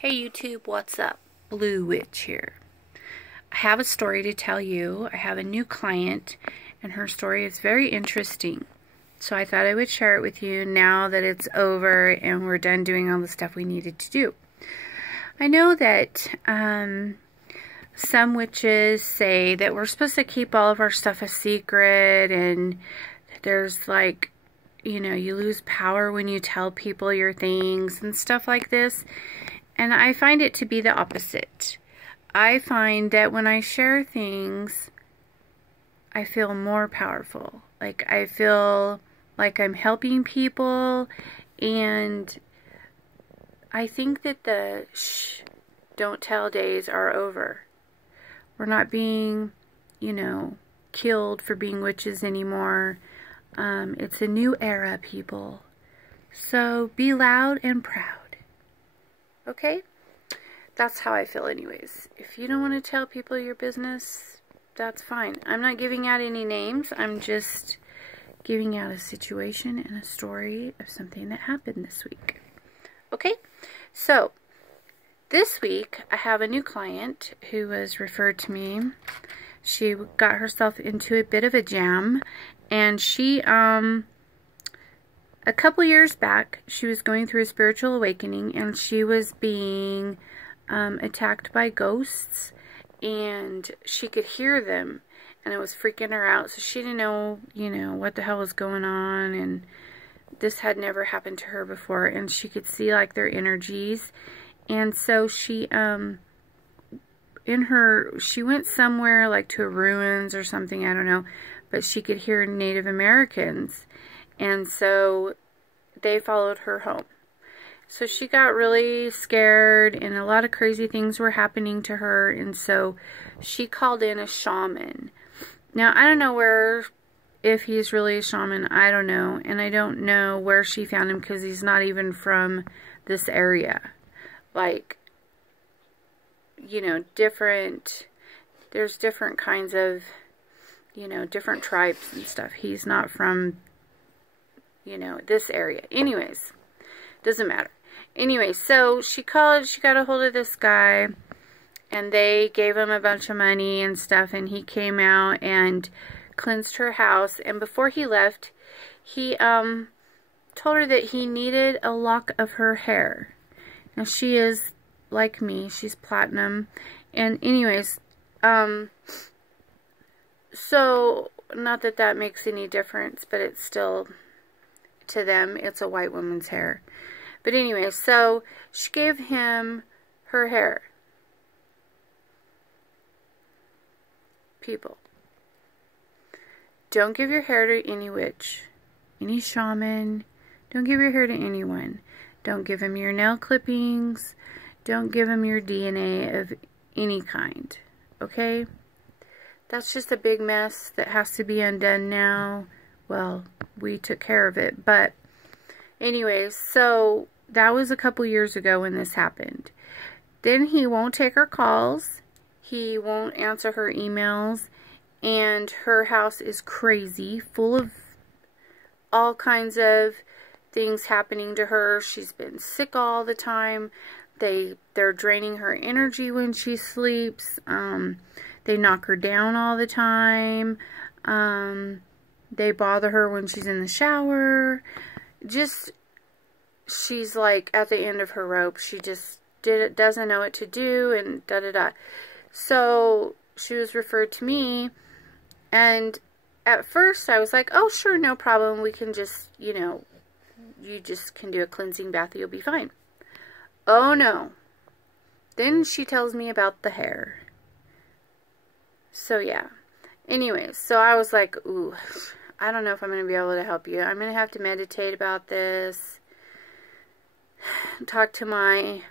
Hey YouTube, what's up? Blue Witch here. I have a story to tell you. I have a new client and her story is very interesting. So I thought I would share it with you now that it's over and we're done doing all the stuff we needed to do. I know that some witches say that we're supposed to keep all of our stuff a secret, and there's like, you know, you lose power when you tell people your things and stuff like this. And I find it to be the opposite. I find that when I share things, I feel more powerful. Like, I feel like I'm helping people, and I think that the shh, don't tell days are over. We're not being, you know, killed for being witches anymore. It's a new era, people. So be loud and proud. Okay? That's how I feel anyways. If you don't want to tell people your business, that's fine. I'm not giving out any names. I'm just giving out a situation and a story of something that happened this week. Okay? So, this week I have a new client who was referred to me. She got herself into a bit of a jam, and she, a couple years back, she was going through a spiritual awakening, and she was being attacked by ghosts, and she could hear them, and it was freaking her out. So she didn't know, you know, what the hell was going on, and this had never happened to her before, and she could see like their energies. And so she she went somewhere like to ruins or something, I don't know, but she could hear Native Americans. And so they followed her home. So she got really scared, and a lot of crazy things were happening to her. And so she called in a shaman. Now, I don't know if he's really a shaman. I don't know. And I don't know where she found him, because he's not even from this area. Like, you know, there's different kinds of, you know, different tribes and stuff. He's not from, you know, this area. Anyways, doesn't matter. Anyway, so she got a hold of this guy, and they gave him a bunch of money and stuff, and he came out and cleansed her house. And before he left, he told her that he needed a lock of her hair. Now, she is like me, she's platinum. And anyways, so not that that makes any difference, but it's still, to them, it's a white woman's hair. But anyway, so she gave him her hair. People, don't give your hair to any witch, any shaman. Don't give your hair to anyone. Don't give him your nail clippings. Don't give him your DNA of any kind. Okay? That's just a big mess that has to be undone now. Well, we took care of it, but anyways, so that was a couple years ago when this happened. Then he won't take her calls. He won't answer her emails. And her house is crazy, full of all kinds of things happening to her. She's been sick all the time. They're draining her energy when she sleeps. They knock her down all the time. They bother her when she's in the shower. She's like at the end of her rope. She just doesn't know what to do, and da-da-da. So she was referred to me, and at first I was like, oh, sure, no problem. We can just, you know, you just can do a cleansing bath. You'll be fine. Oh, no. Then she tells me about the hair. So, yeah. Anyways, so I was like, ooh, I don't know if I'm going to be able to help you. I'm going to have to meditate about this. Talk to my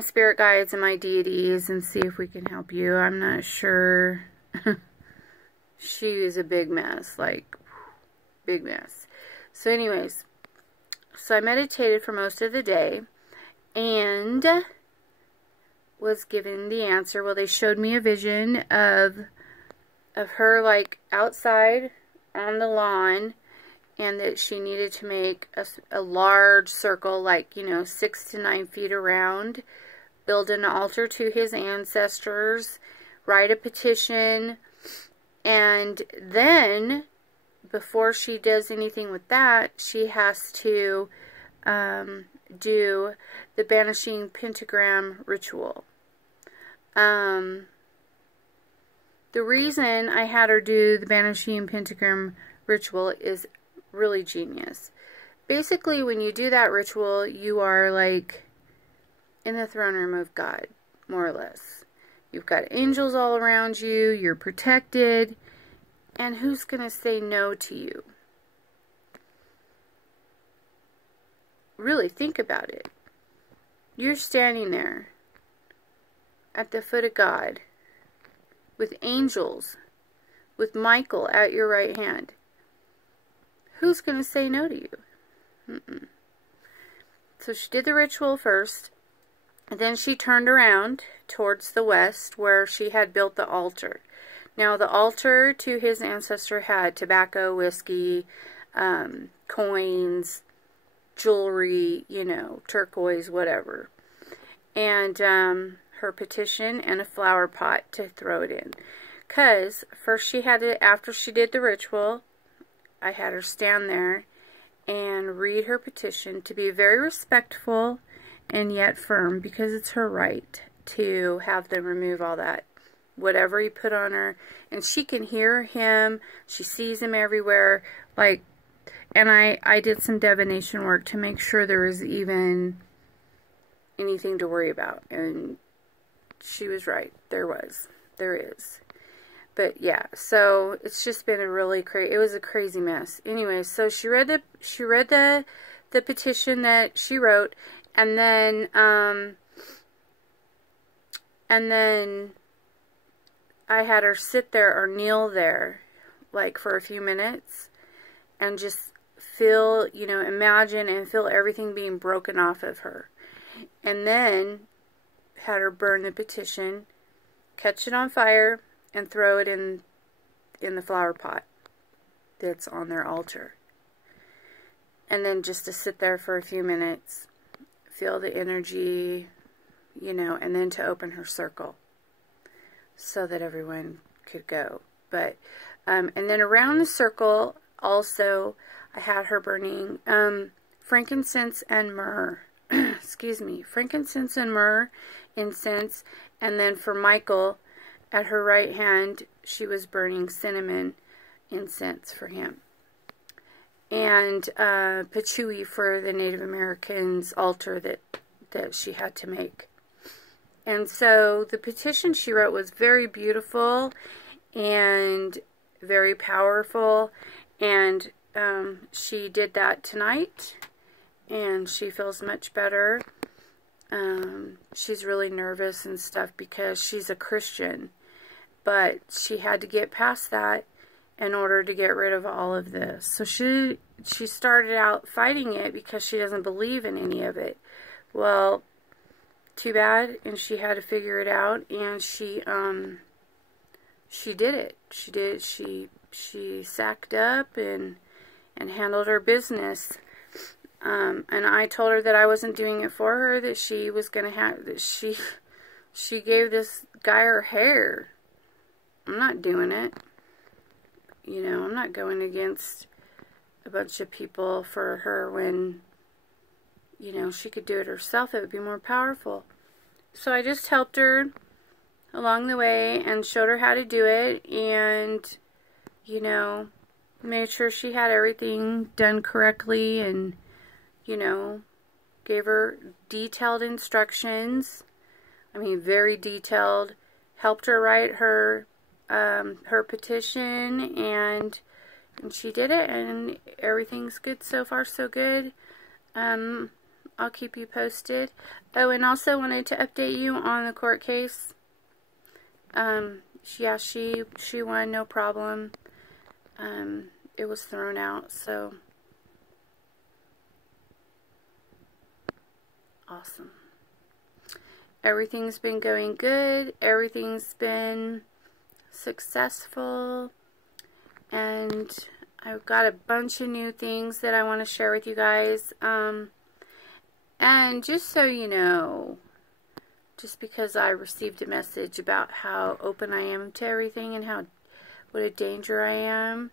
spirit guides and my deities and see if we can help you. I'm not sure. She is a big mess. Like, big mess. So, anyways. So, I meditated for most of the day. And was given the answer. Well, they showed me a vision of her like outside on the lawn, and that she needed to make a large circle, like, 6 to 9 feet around, build an altar to his ancestors, write a petition, and then, before she does anything with that, she has to do the banishing pentagram ritual. The reason I had her do the banishing pentagram ritual is really genius. Basically, when you do that ritual, you are like in the throne room of God, more or less. You've got angels all around you, you're protected, and who's going to say no to you? Really think about it. You're standing there at the foot of God with angels, with Michael at your right hand. Who's going to say no to you? So she did the ritual first, and then she turned around towards the west where she had built the altar. Now, the altar to his ancestor had tobacco, whiskey, coins, jewelry, turquoise, whatever. And her petition and a flower pot to throw it in. Because first she had to, after she did the ritual, I had her stand there and read her petition to be very respectful and yet firm, because it's her right to have them remove all that, whatever he put on her. And she can hear him, she sees him everywhere, and I did some divination work to make sure there was even anything to worry about, and she was right. There is. But yeah, so it's just been a really it was a crazy mess. Anyway, so she read the petition that she wrote, and then I had her sit there or kneel there for a few minutes and just feel, imagine and feel everything being broken off of her. And then had her burn the petition, catch it on fire, and throw it in the flower pot that's on their altar. And then just to sit there for a few minutes, feel the energy, and then to open her circle so that everyone could go. But, and then around the circle, also, I had her burning frankincense and myrrh. Excuse me, frankincense and myrrh, incense, and then for Michael, at her right hand, she was burning cinnamon incense for him. And patchouli for the Native Americans' altar that she had to make. And so the petition she wrote was very beautiful and very powerful, and she did that tonight, and she feels much better. She's really nervous and stuff because she's a Christian, but she had to get past that in order to get rid of all of this. So she started out fighting it because she doesn't believe in any of it. Well, too bad, and she had to figure it out, and she did it. She sacked up and handled her business. And I told her that I wasn't doing it for her, that she was going to have, that she gave this guy her hair. I'm not doing it. I'm not going against a bunch of people for her when, she could do it herself. It would be more powerful. So I just helped her along the way and showed her how to do it, and, made sure she had everything done correctly, and gave her detailed instructions. I mean, very detailed. Helped her write her petition, and she did it, and everything's good so far, so good. I'll keep you posted. Oh, and also wanted to update you on the court case. Yeah, she won, no problem. It was thrown out, so awesome. Everything's been going good. Everything's been successful. And I've got a bunch of new things that I want to share with you guys. And just so you know, just because I received a message about how open I am to everything and what a danger I am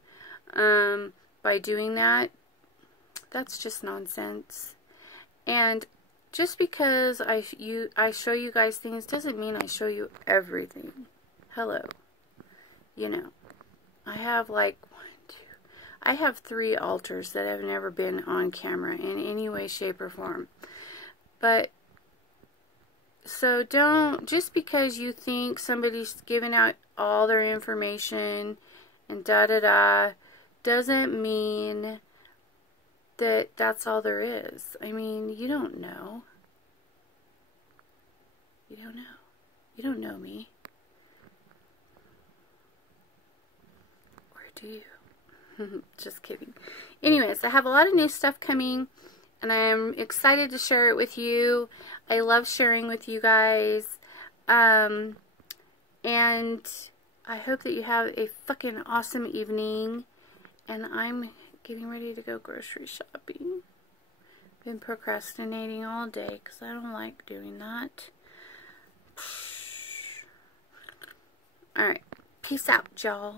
by doing that, that's just nonsense. And just because I show you guys things doesn't mean I show you everything. Hello. You know, I have like I have 3 altars that have never been on camera in any way, shape, or form. But, so don't, just because you think somebody's giving out all their information and da-da-da, doesn't mean that that's all there is. I mean, you don't know. You don't know. You don't know me. Or do you? Just kidding. Anyways, I have a lot of new stuff coming, and I'm excited to share it with you. I love sharing with you guys. And I hope that you have a fucking awesome evening. And I'm getting ready to go grocery shopping. Been procrastinating all day because I don't like doing that. Alright. Peace out, y'all.